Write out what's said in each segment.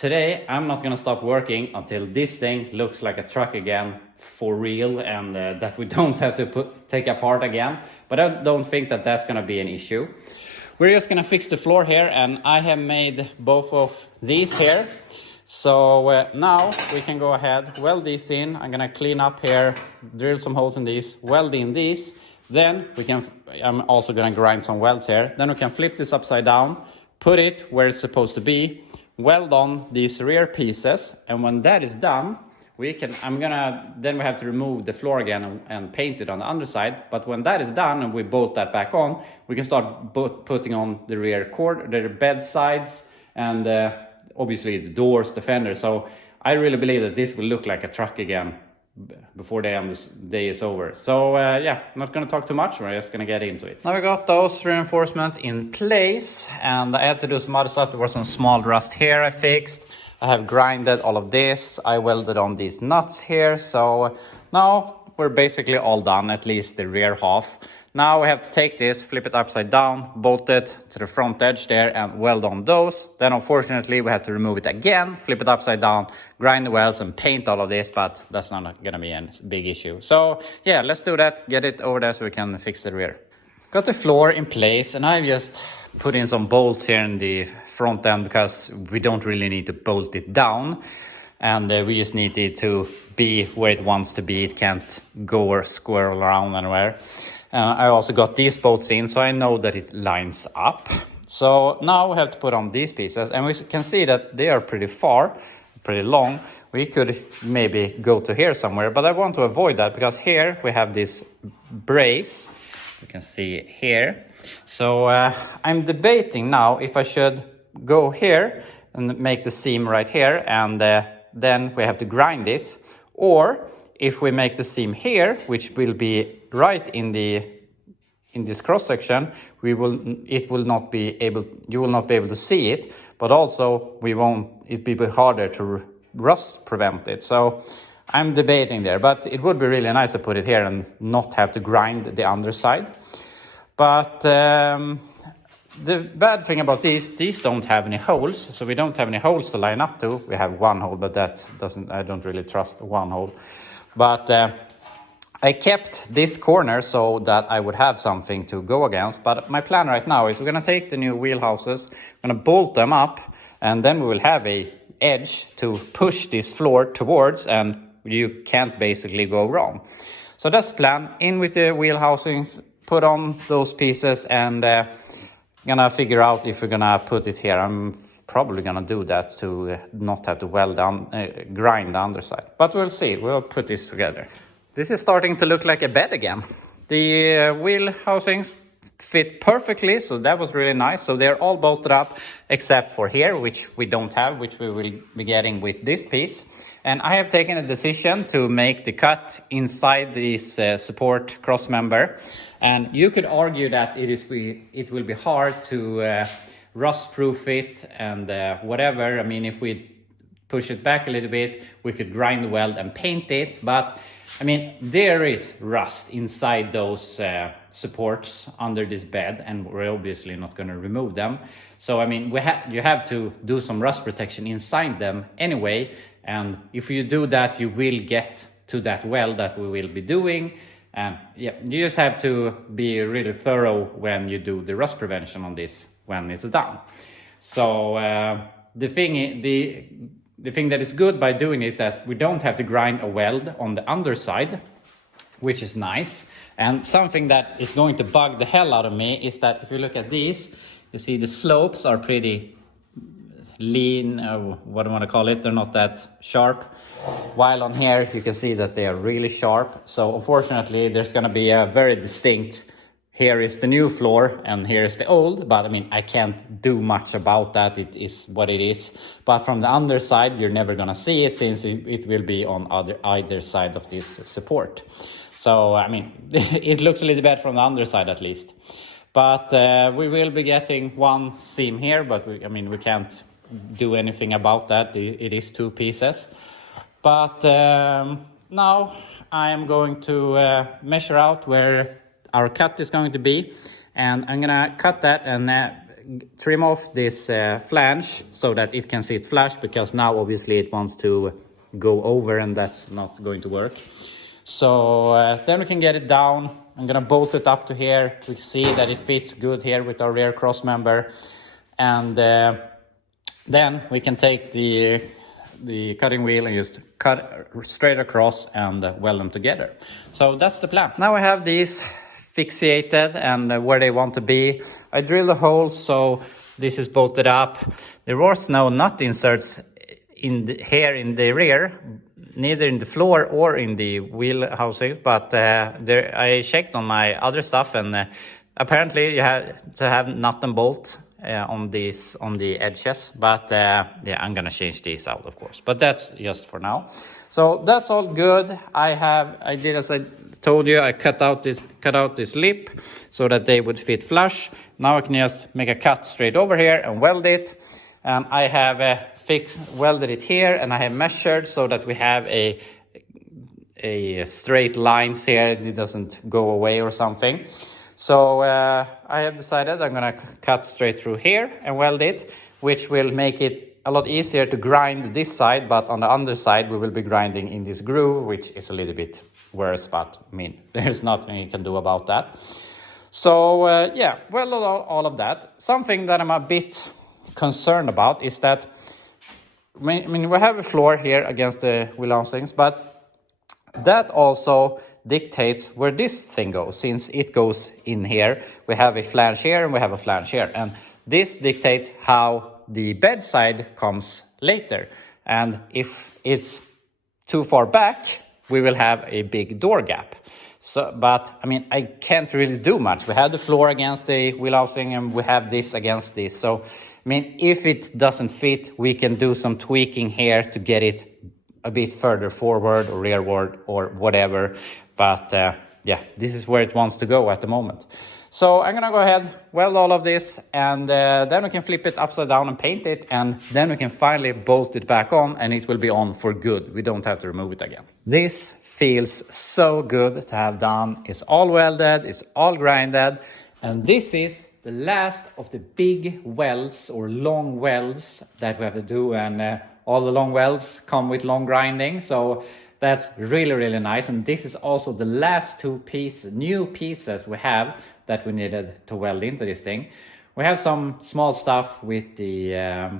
Today I'm not gonna stop working until this thing looks like a truck again for real, and that we don't have to take apart again. But I don't think that that's gonna be an issue. We're just gonna fix the floor here, and I have made both of these here. So now we can go ahead, weld these in. I'm gonna clean up here, drill some holes in these, weld in these. Then I'm also gonna grind some welds here. Then we can flip this upside down, put it where it's supposed to be, weld on these rear pieces. And when that is done, then we have to remove the floor again and paint it on the underside. But when that is done and we bolt that back on, we can start putting on the the bed sides, and obviously the doors, the fenders. So I really believe that this will look like a truck again before the day is over. So yeah, I'm not going to talk too much. We're just going to get into it. Now we got those reinforcements in place, and I had to do some other stuff. There was some small rust here I fixed. I have grinded all of this. I welded on these nuts here. So now we're basically all done, at least the rear half. Now we have to take this, flip it upside down, bolt it to the front edge there, and weld on those. Then unfortunately we have to remove it again, flip it upside down, grind the welds and paint all of this, but that's not gonna be a big issue. So yeah, let's do that, get it over there so we can fix the rear. Got the floor in place, and I've just put in some bolts here in the front end because we don't really need to bolt it down. And we just need it to be where it wants to be. It can't go or squirrel around anywhere. I also got these bolts in, so I know that it lines up. So now we have to put on these pieces, and we can see that they are pretty long. We could maybe go to here somewhere, but I want to avoid that because here we have this brace. You can see here. So I'm debating now if I should go here and make the seam right here, and then we have to grind it, or if we make the seam here, which will be right in this cross section, you will not be able to see it, but also it'd be harder to rust prevent it. So I'm debating there, but it would be really nice to put it here and not have to grind the underside. But the bad thing about these don't have any holes, so we don't have any holes to line up to. We have one hole, but I don't really trust one hole. But I kept this corner so that I would have something to go against. But my plan right now is we're going to take the new wheelhouses, we're going to bolt them up, and then we will have a edge to push this floor towards, and you can't basically go wrong. So that's the plan. In with the wheel housings, put on those pieces, and gonna figure out if we're gonna put it here. I'm probably gonna do that to not have to grind the underside, but we'll see. We'll put this together. This is starting to look like a bed again. The wheel housings fit perfectly, so that was really nice. So they're all bolted up except for here, which we don't have, which we will be getting with this piece. And I have taken a decision to make the cut inside this support cross member. And you could argue that it will be hard to rust proof it and whatever. I mean, if we push it back a little bit, we could grind the weld and paint it. But I mean, there is rust inside those supports under this bed, and we're obviously not going to remove them. So I mean, you have to do some rust protection inside them anyway. And if you do that, you will get to that weld that we will be doing. And yeah, you just have to be really thorough when you do the rust prevention on this when it's done. So the thing that is good by doing is that we don't have to grind a weld on the underside, which is nice. And something that is going to bug the hell out of me is that if you look at these, you see the slopes are pretty lean, what do I want to call it, they're not that sharp, while on here you can see that they are really sharp. So unfortunately there's going to be a very distinct, here is the new floor and here is the old, but I mean, I can't do much about that. It is what it is. But from the underside, you're never going to see it, since it will be on either side of this support. So I mean, it looks a little bad from the underside at least. But we will be getting one seam here, but we can't do anything about that. It is two pieces. But now I am going to measure out where our cut is going to be, and I'm gonna cut that and trim off this flange so that it can sit flush, because now obviously it wants to go over and that's not going to work. So then we can get it down. I'm gonna bolt it up to here. We see that it fits good here with our rear cross member. And then we can take the cutting wheel and just cut straight across and weld them together. So that's the plan. Now I have these fixated and where they want to be. I drilled a hole so this is bolted up. There was no nut inserts here in the rear, neither in the floor or in the wheel housing, but I checked on my other stuff, and apparently you have to have nut and bolt on the edges, but yeah, I'm gonna change these out, of course, but that's just for now. So that's all good. I did as I told you. I cut out this lip so that they would fit flush. Now I can just make a cut straight over here and weld it. I have welded it here, and I have measured so that we have a straight lines here. It doesn't go away or something. So I have decided I'm gonna cut straight through here and weld it, which will make it a lot easier to grind this side, but on the underside we will be grinding in this groove, which is a little bit worse, but I mean, there's nothing you can do about that. So yeah, well, all of that. Something that I'm a bit concerned about is that, I mean, we have a floor here against the wheel housings, but that also dictates where this thing goes. Since it goes in here, we have a flange here and we have a flange here, and this dictates how the bedside comes later. And if it's too far back, we will have a big door gap. So, but I mean, I can't really do much. We have the floor against the wheel housing and we have this against this. So, I mean, if it doesn't fit, we can do some tweaking here to get it a bit further forward or rearward or whatever. But yeah, this is where it wants to go at the moment. So I'm gonna go ahead, weld all of this, and then we can flip it upside down and paint it, and then we can finally bolt it back on, and it will be on for good. We don't have to remove it again. This feels so good to have done. It's all welded, it's all grinded, and this is the last of the big welds or long welds that we have to do, and all the long welds come with long grinding, so that's really, really nice. And this is also the last new pieces we have that we needed to weld into this thing. We have some small stuff with the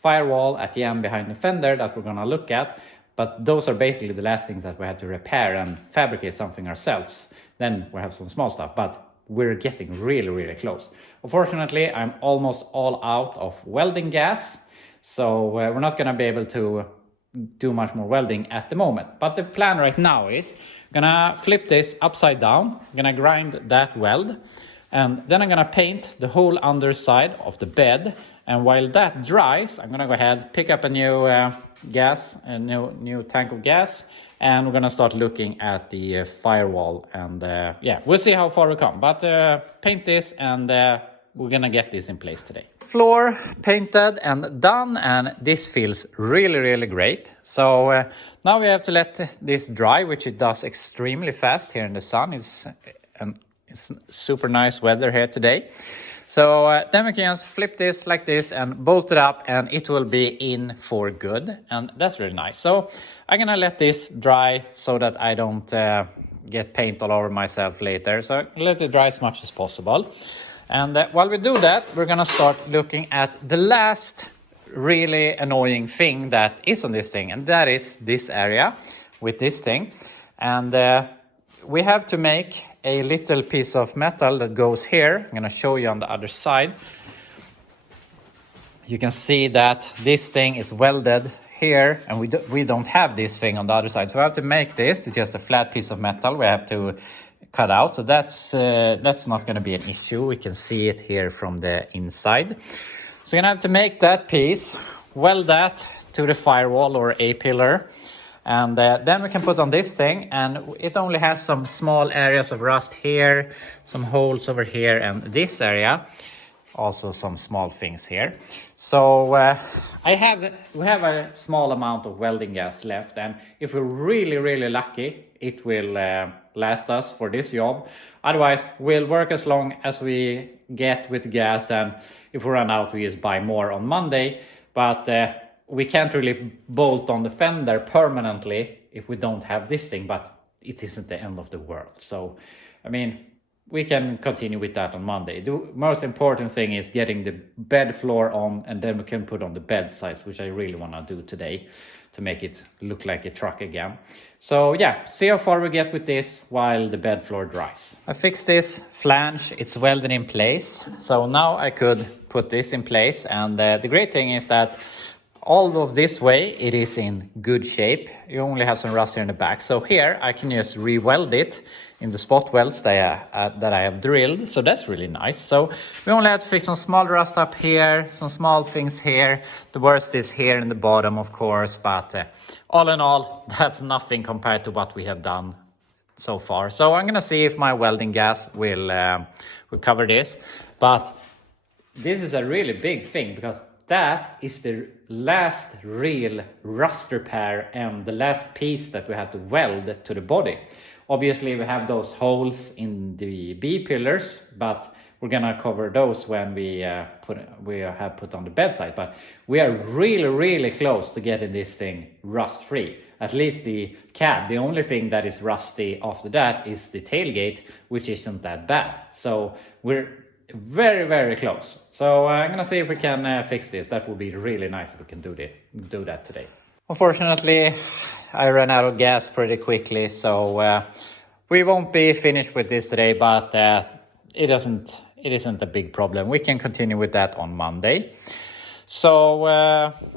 firewall at the end behind the fender that we're gonna look at, but those are basically the last things that we had to repair and fabricate something ourselves. Then we have some small stuff, but we're getting really, really close. Unfortunately, I'm almost all out of welding gas, so we're not gonna be able to do much more welding at the moment. But the plan right now is gonna flip this upside down, gonna grind that weld, and then I'm gonna paint the whole underside of the bed. And while that dries, I'm gonna go ahead, pick up a new new tank of gas, and we're gonna start looking at the firewall. And yeah, we'll see how far we come. But paint this, and we're gonna get this in place today. Floor painted and done, and this feels really, really great. So now we have to let this dry, which it does extremely fast here in the sun. It's super nice weather here today. So then we can just flip this like this and bolt it up, and it will be in for good, and that's really nice. So I'm gonna let this dry so that I don't get paint all over myself later. So let it dry as much as possible. And while we do that, we're gonna start looking at the last really annoying thing that is on this thing, and that is this area with this thing. And we have to make a little piece of metal that goes here. I'm gonna show you on the other side. You can see that this thing is welded here, and we don't have this thing on the other side. So we have to make this. It's just a flat piece of metal we have to cut out. So that's not going to be an issue. We can see it here from the inside. So you're going to have to make that piece, weld that to the firewall or A-pillar, and then we can put on this thing, and it only has some small areas of rust here, some holes over here, and this area. also some small things here. So we have a small amount of welding gas left, and if we're really lucky, it will last us for this job. Otherwise, we'll work as long as we get with gas, and if we run out, we just buy more on Monday. But we can't really bolt on the fender permanently if we don't have this thing, but it isn't the end of the world. So, I mean, we can continue with that on Monday. The most important thing is getting the bed floor on, and then we can put on the bed sides, which I really want to do today to make it look like a truck again. So yeah, see how far we get with this while the bed floor dries. I fixed this flange, it's welded in place. So now I could put this in place, and the great thing is that all of this way it is in good shape. You only have some rust here in the back. So here I can just re-weld it in the spot welds that I have drilled. So that's really nice. So we only have to fix some small rust up here, some small things here. The worst is here in the bottom, of course, but all in all, that's nothing compared to what we have done so far. So I'm gonna see if my welding gas will cover this. But this is a really big thing, because that is the last real rust repair and the last piece that we have to weld to the body. Obviously, we have those holes in the B pillars, but we're gonna cover those when we have put on the bedside. But we are really close to getting this thing rust free. At least the cab. The only thing that is rusty after that is the tailgate, which isn't that bad. So we're very close. So I'm gonna see if we can fix this. That would be really nice if we can do that today. Unfortunately, I ran out of gas pretty quickly, so we won't be finished with this today, but it isn't a big problem. We can continue with that on Monday. So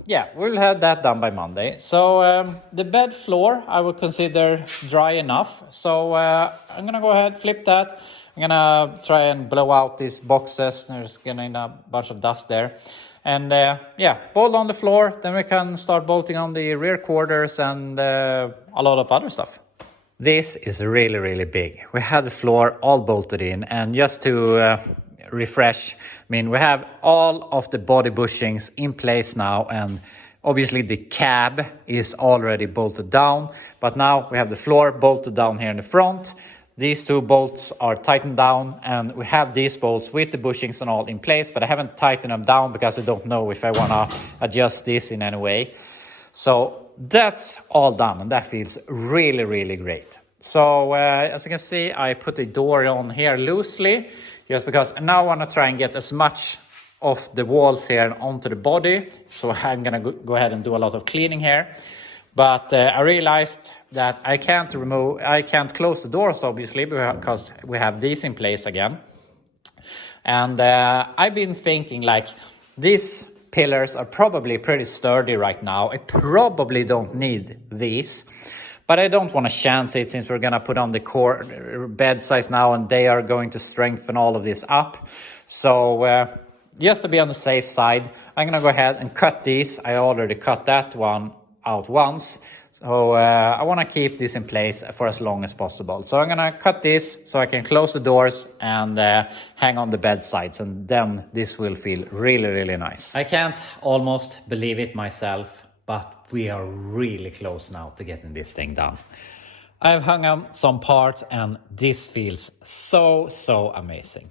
yeah, we'll have that done by Monday. So the bed floor I would consider dry enough. So I'm gonna go ahead, flip that. I'm gonna try and blow out these boxes. There's getting a bunch of dust there. And yeah, bolt on the floor. Then we can start bolting on the rear quarters and a lot of other stuff. This is really big. We have the floor all bolted in. And just to refresh, I mean, we have all of the body bushings in place now. And obviously the cab is already bolted down. But now we have the floor bolted down here in the front. These two bolts are tightened down, and we have these bolts with the bushings and all in place, but I haven't tightened them down because I don't know if I want to adjust this in any way. So that's all done, and that feels really great. So as you can see, I put the door on here loosely, just because I now want to try and get as much of the walls here onto the body. So I'm going to go ahead and do a lot of cleaning here. But I realized that I can't close the doors, obviously, because we have these in place again. And I've been thinking, like, these pillars are probably pretty sturdy right now. I probably don't need these, but I don't want to chance it, since we're going to put on the core bed size now, and they are going to strengthen all of this up. So just to be on the safe side, I'm going to go ahead and cut these. I already cut that one out once. So I want to keep this in place for as long as possible. So I'm going to cut this so I can close the doors and hang on the bed sides, and then this will feel really nice. I can't almost believe it myself, but we are really close now to getting this thing done. I've hung on some parts, and this feels so amazing.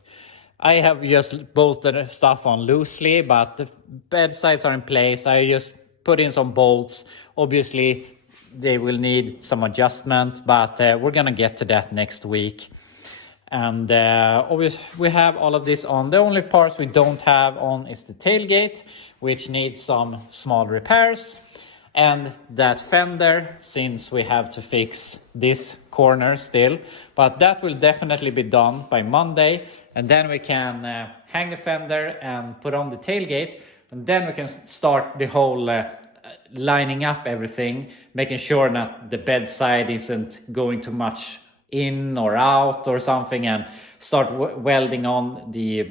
I have just bolted stuff on loosely, but the bed sides are in place. I just put in some bolts. Obviously, they will need some adjustment, but we're gonna get to that next week. And obviously, we have all of this on. The only parts we don't have on is the tailgate, which needs some small repairs. And that fender, since we have to fix this corner still. But that will definitely be done by Monday. And then we can hang the fender and put on the tailgate. And then we can start the whole lining up everything, making sure that the bedside isn't going too much in or out or something, and start welding on the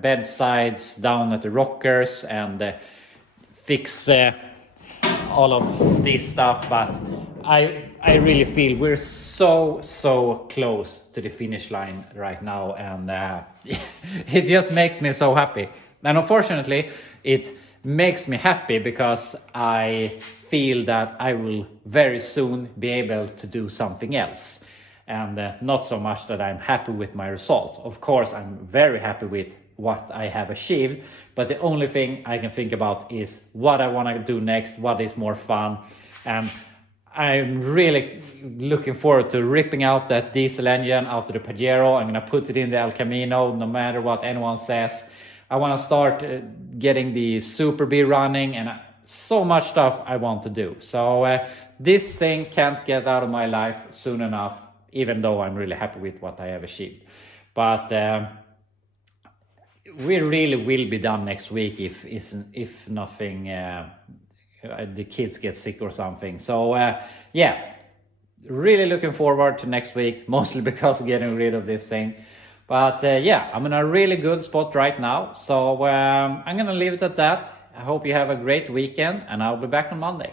bed sides down at the rockers, and fix all of this stuff. But I really feel we're so close to the finish line right now, and it just makes me so happy. And unfortunately, it makes me happy because I feel that I will very soon be able to do something else. And not so much that I'm happy with my results. Of course, I'm very happy with what I have achieved, but the only thing I can think about is what I want to do next, what is more fun. And I'm really looking forward to ripping out that diesel engine out of the Pajero. I'm going to put it in the El Camino, no matter what anyone says. I want to start getting the Super B running, and so much stuff I want to do. So this thing can't get out of my life soon enough, even though I'm really happy with what I have achieved. But we really will be done next week if nothing, the kids get sick or something. So yeah, really looking forward to next week, mostly because of getting rid of this thing. But yeah, I'm in a really good spot right now. So I'm gonna leave it at that. I hope you have a great weekend, and I'll be back on Monday.